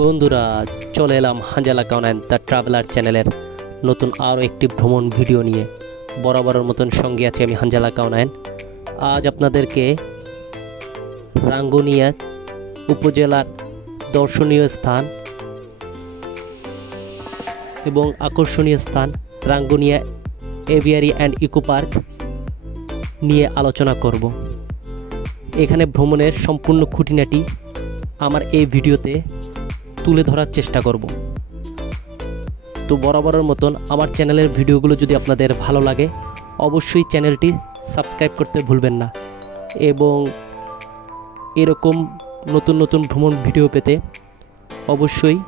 বন্ধুরা, চলে এলাম হানজালা কাওনাইন দ্য ট্রাভেলার চ্যানেলের নতুন আরও একটি ভ্রমণ ভিডিও নিয়ে। বরাবরের মতন সঙ্গে আছি আমি হানজালা কাওনাইন। আজ আপনাদেরকে রাঙ্গুনিয়া উপজেলার দর্শনীয় স্থান এবং আকর্ষণীয় স্থান Rangunia aviary and eco park নিয়ে আলোচনা করব। এখানে ভ্রমণের সম্পূর্ণ খুঁটিনাটি আমার এই ভিডিওতে তুলে ধরার চেষ্টা করব। তো বরাবরের মতন আমার চ্যানেলের ভিডিওগুলো যদি আপনাদের ভালো লাগে অবশ্যই চ্যানেলটি সাবস্ক্রাইব করতে ভুলবেন না এবং এরকম নতুন নতুন ভ্রমণ ভিডিও পেতে অবশ্যই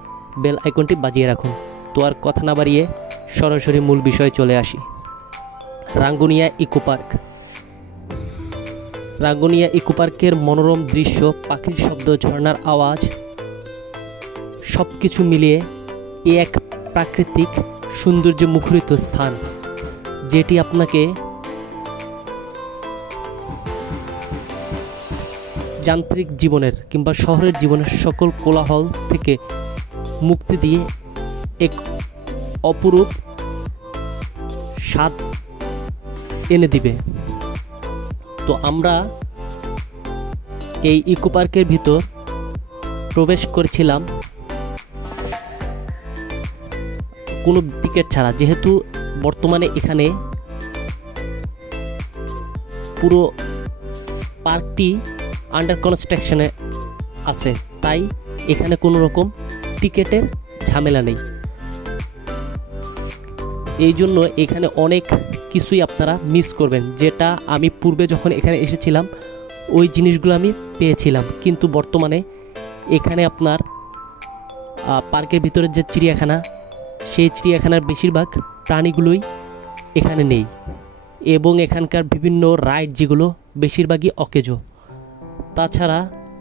বেল আইকনটি বাজিয়ে রাখুন। তো আর কথা না বাড়িয়ে সরাসরি মূল বিষয়ে চলে আসি। Rangunia eco park. Rangunia eco পার্কের মনোরম দৃশ্য, পাখির শব্দ, ঝর্ণার আওয়াজ সব কিছু মিলিয়ে এক প্রাকৃতিক সৌন্দর্যে মুখরিত স্থান, যেটি আপনাকে যান্ত্রিক জীবনের কিংবা শহরের জীবনের সকল কোলাহল থেকে মুক্তি দিয়ে এক অপরূপ স্বাদ এনে দিবে। তো আমরা এই ইকো পার্কের ভিতর প্রবেশ করেছিলাম কোনো টিকিট ছাড়া, যেহেতু বর্তমানে এখানে পুরো পার্কটি আন্ডার কনস্ট্রাকশনে আছে, তাই এখানে কোনো রকম টিকিটের ঝামেলা নেই। এই জন্য এখানে অনেক কিছুই আপনারা মিস করবেন, যেটা আমি পূর্বে যখন এখানে এসেছিলাম ওই জিনিসগুলো আমি পেয়েছিলাম, কিন্তু বর্তমানে এখানে আপনার পার্কের ভিতরে যে চিড়িয়াখানা, সেই চিড়িয়াখানার বেশিরভাগ প্রাণীগুলোই এখানে নেই এবং এখানকার বিভিন্ন রাইড যেগুলো বেশিরভাগই অকেজো। তাছাড়া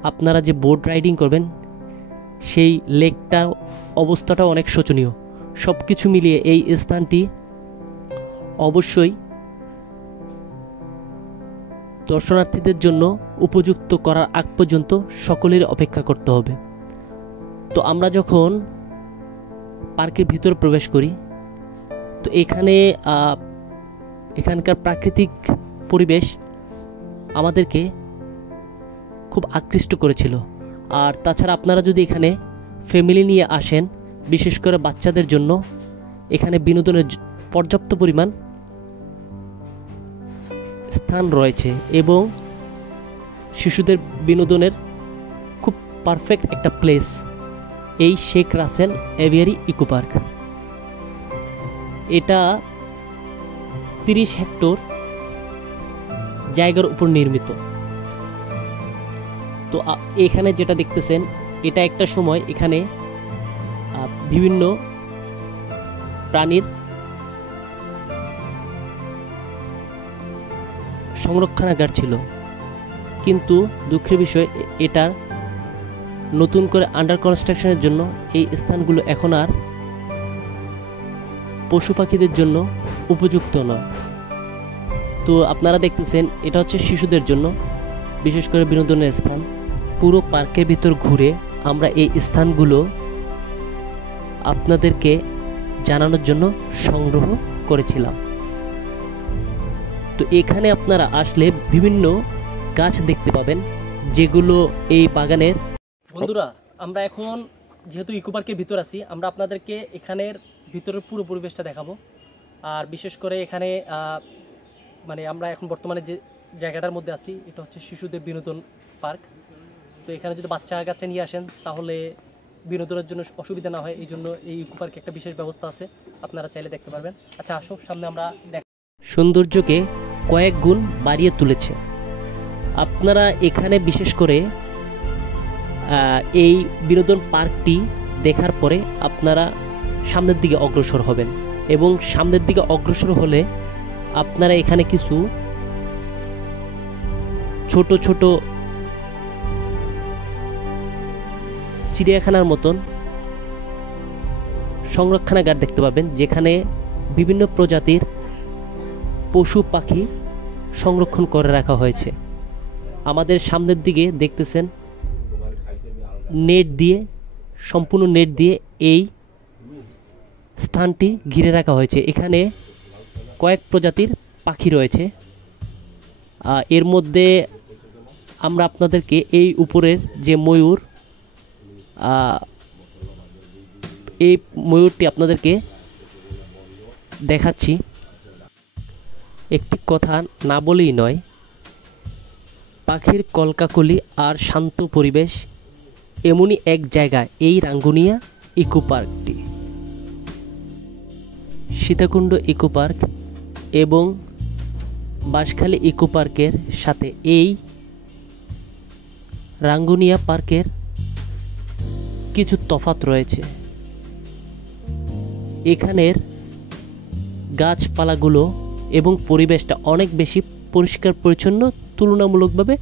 আপনারা যে বোট রাইডিং করবেন সেই লেকটার অবস্থাটাও অনেক শোচনীয়। সব কিছু মিলিয়ে এই স্থানটি অবশ্যই দর্শনার্থীদের জন্য উপযুক্ত করার আগ পর্যন্ত সকলের অপেক্ষা করতে হবে। তো আমরা যখন পার্কের ভিতরে প্রবেশ করি তো এখানকার প্রাকৃতিক পরিবেশ আমাদেরকে খুব আকৃষ্ট করেছিল। আর তাছাড়া আপনারা যদি এখানে ফ্যামিলি নিয়ে আসেন, বিশেষ করে বাচ্চাদের জন্য এখানে বিনোদনের পর্যাপ্ত পরিমাণ স্থান রয়েছে এবং শিশুদের বিনোদনের খুব পারফেক্ট একটা প্লেস এই Sheikh Russel aviary eco park. এটা 30 হেক্টর জায়গার উপর নির্মিত। তো এখানে যেটা দেখতেছেন এটা একটা সময় এখানে বিভিন্ন প্রাণীর সংরক্ষণাগার ছিল, কিন্তু দুঃখের বিষয় এটার নতুন করে আন্ডার কনস্ট্রাকশনের জন্য এই স্থানগুলো এখন আর পশু পাখিদের জন্য উপযুক্ত নয়। তো আপনারা দেখতেছেন এটা হচ্ছে শিশুদের জন্য বিশেষ করে বিনোদনের স্থান। পুরো পার্কের ভিতর ঘুরে আমরা এই স্থানগুলো আপনাদেরকে জানানোর জন্য সংগ্রহ করেছিলাম। তো এখানে আপনারা আসলে বিভিন্ন গাছ দেখতে পাবেন, যেগুলো এই বাগানের। বন্ধুরা, আমরা এখন যেহেতু ইকো পার্কের ভিতর আছি, আমরা আপনাদেরকে এখানের ভিতরের পুরো পরিবেশটা দেখাবো। আর বিশেষ করে এখানে আমরা এখন বর্তমানে যে জায়গাটার মধ্যে আছি এটা হচ্ছে শিশুদের বিনোদন পার্ক। তো এখানে যদি বাচ্চা কাচ্চা নিয়ে আসেন তাহলে বিনোদনের জন্য অসুবিধা না হয়, এই জন্য এই ইকো পার্কে একটা বিশেষ ব্যবস্থা আছে, আপনারা চাইলে দেখতে পারবেন। আচ্ছা আসো সামনে আমরা সৌন্দর্যকে কয়েক গুণ বাড়িয়ে তুলেছে। আপনারা এখানে বিশেষ করে এই বিনোদন পার্কটি দেখার পরে আপনারা সামনের দিকে অগ্রসর হবেন এবং সামনের দিকে অগ্রসর হলে আপনারা এখানে কিছু ছোট ছোট চিড়িয়াখানার মতন সংরক্ষণাগার দেখতে পাবেন, যেখানে বিভিন্ন প্রজাতির পশু পাখি সংরক্ষণ করে রাখা হয়েছে। আমাদের সামনের দিকে দেখতেছেন নেট দিয়ে সম্পূর্ণ নেট দিয়ে এই স্থানটি ঘিরে রাখা হয়েছে। এখানে কয়েক প্রজাতির পাখি রয়েছে। এর মধ্যে আমরা আপনাদেরকে এই উপরের যে ময়ূর, এই ময়ূরটি আপনাদেরকে দেখাচ্ছি। একটি কথা না বলেই নয়, পাখির কলকাকলি আর শান্ত পরিবেশ এমনই এক জায়গা এই রাঙ্গুনিয়া ইকো পার্কটি। সীতাকুণ্ড ইকো পার্ক এবং বাঁশখালী ইকো পার্কের সাথে এই রাঙ্গুনিয়া পার্কের কিছু তফাৎ রয়েছে। এখানের গাছপালাগুলো এবং পরিবেশটা অনেক বেশি পরিষ্কার পরিচ্ছন্ন তুলনামূলকভাবে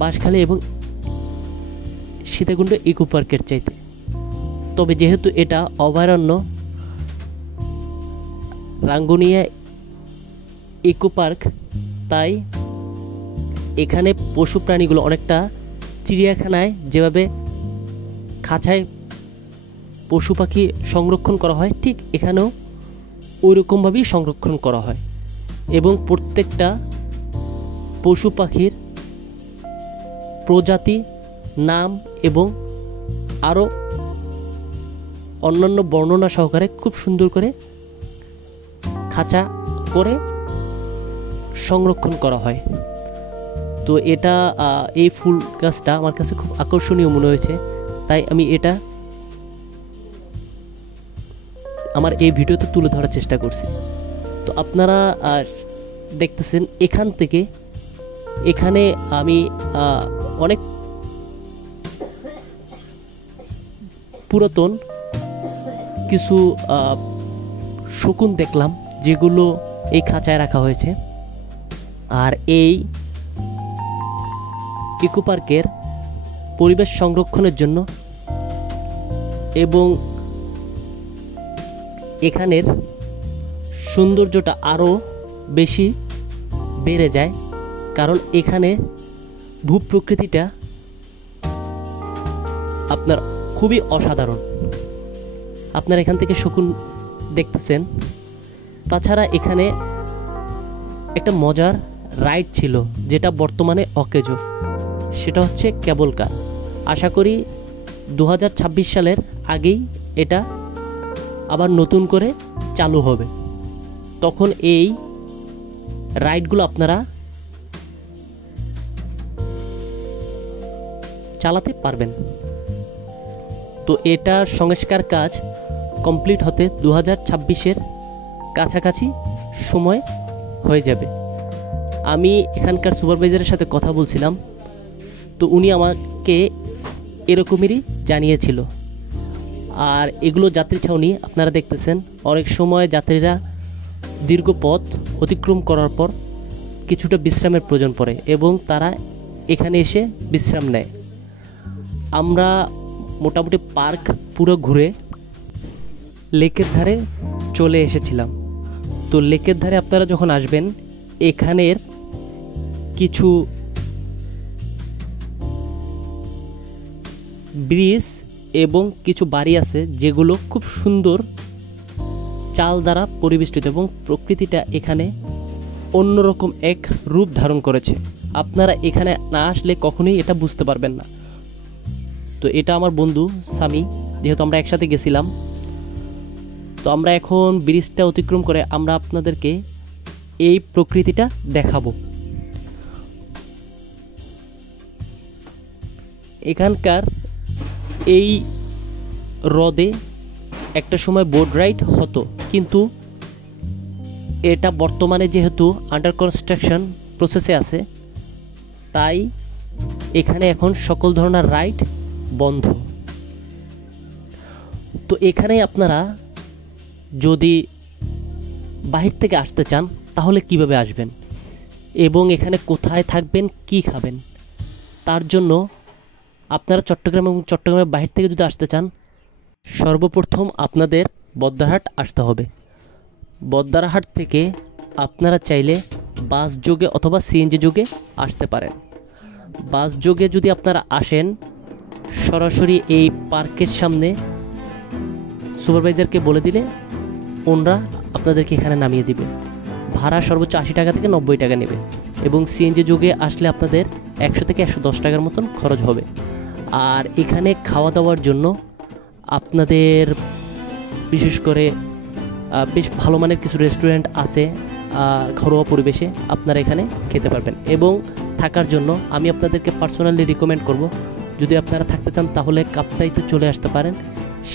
বাঁশখালী এবং সীতাকুণ্ড ইকো পার্কের চাইতে। তবে যেহেতু এটা অভয়ারণ্য রাঙ্গুনিয়া ইকো পার্ক, তাই এখানে পশু প্রাণীগুলো অনেকটা চিড়িয়াখানায় যেভাবে খাঁচায় পশু পাখি সংরক্ষণ করা হয়, ঠিক এখানেও ওই রকমভাবেই সংরক্ষণ করা হয় এবং প্রত্যেকটা পশু পাখির প্রজাতি, নাম এবং আরও অন্যান্য বর্ণনা সহকারে খুব সুন্দর করে খাঁচা করে সংরক্ষণ করা হয়। তো এটা এই ফুল গাছটা আমার কাছে খুব আকর্ষণীয় মনে হয়েছে, তাই আমি এটা আমার এই ভিডিওতে তুলে ধরার চেষ্টা করছি। তো আপনারা দেখতেছেন এখান থেকে এখানে আমি অনেক পুরাতন কিছু শকুন দেখলাম, যেগুলো এই খাঁচায় রাখা হয়েছে। আর এই ইকো পার্কের পরিবেশ সংরক্ষণের জন্য এবং এখানের সৌন্দর্যটা আরও বেশি বেড়ে যায়, কারণ এখানে ভূপ্রকৃতিটা আপনার খুবই অসাধারণ। আপনারা এখান থেকে শকুন দেখতেছেন। তাছাড়া এখানে একটা মজার রাইড ছিল, যেটা বর্তমানে অকেজো, সেটা হচ্ছে কেবল কার। আশা করি 2026 সালের আগেই এটা আবার নতুন করে চালু হবে, তখন এই রাইডগুলো আপনারা চালাতে পারবেন। তো এটার সংস্কার কাজ কমপ্লিট হতে 2026-এর কাছাকাছি সময় হয়ে যাবে। আমি এখানকার সুপারভাইজারের সাথে কথা বলছিলাম, তো উনি আমাকে এরকমেরই জানিয়েছিল। আর এগুলো যাত্রী ছাউনি আপনারা দেখতেছেন। অনেক সময় যাত্রীরা দীর্ঘ পথ অতিক্রম করার পর কিছুটা বিশ্রামের প্রয়োজন পড়ে এবং তারা এখানে এসে বিশ্রাম নেয়। আমরা মোটামুটি পার্ক পুরো ঘুরে লেকের ধারে চলে এসেছিলাম। তো লেকের ধারে আপনারা যখন আসবেন, এখানের কিছু ব্রিজ এবং কিছু বাড়ি আছে, যেগুলো খুব সুন্দর চাল দ্বারা পরিবেষ্টিত এবং প্রকৃতিটা এখানে অন্যরকম এক রূপ ধারণ করেছে। আপনারা এখানে না আসলে কখনোই এটা বুঝতে পারবেন না। তো এটা আমার বন্ধু সামি, যেহেতু আমরা একসাথে গেছিলাম। তো আমরা এখন ব্রিজটা অতিক্রম করে আমরা আপনাদেরকে এই প্রকৃতিটা দেখাবো। এখানকার এই হ্রদে একটা সময় বোট রাইড হতো, কিন্তু এটা বর্তমানে যেহেতু আন্ডার কনস্ট্রাকশন প্রসেসে আছে, তাই এখানে এখন সকল ধরনের রাইড বন্ধ। তো এখানে আপনারা যদি বাহির থেকে আসতে চান তাহলে কিভাবে আসবেন এবং এখানে কোথায় থাকবেন, কি খাবেন, তার জন্য আপনারা চট্টগ্রাম এবং চট্টগ্রামের বাহির থেকে যদি আসতে চান, সর্বপ্রথম আপনাদের বদ্দারহাট আসতে হবে। বদ্দারহাট থেকে আপনারা চাইলে বাস যোগে অথবা সিএনজি যোগে আসতে পারেন। বাস যোগে যদি আপনারা আসেন, সরাসরি এই পার্কের সামনে সুপারভাইজারকে বলে দিলে ওনরা আপনাদেরকে এখানে নামিয়ে দিবে। ভাড়া সর্বোচ্চ 80 টাকা থেকে 90 টাকা নেবে এবং সিএনজি যোগে আসলে আপনাদের 100 থেকে 110 টাকার মতন খরচ হবে। আর এখানে খাওয়া দাওয়ার জন্য আপনাদের বিশেষ করে বেশ ভালো মানের কিছু রেস্টুরেন্ট আছে, ঘরোয়া পরিবেশে আপনারা এখানে খেতে পারবেন। এবং থাকার জন্য আমি আপনাদেরকে পার্সোনালি রিকমেন্ড করব, যদি আপনারা থাকতে চান তাহলে কাপ্তাইতে চলে আসতে পারেন।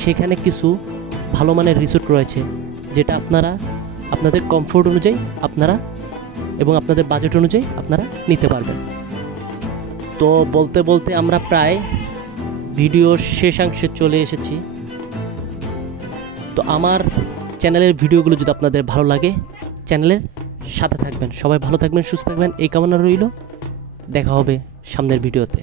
সেখানে কিছু ভালো মানের রিসোর্ট রয়েছে, যেটা আপনারা আপনাদের কমফোর্ট অনুযায়ী আপনারা এবং আপনাদের বাজেট অনুযায়ী আপনারা নিতে পারবেন। তো বলতে বলতে আমরা প্রায় ভিডিওর শেষাংশে চলে এসেছি। তো আমার চ্যানেলের ভিডিওগুলো যদি আপনাদের ভালো লাগে চ্যানেলের সাথে থাকবেন। সবাই ভালো থাকবেন, সুস্থ থাকবেন এই কামনা রইল। দেখা হবে সামনের ভিডিওতে।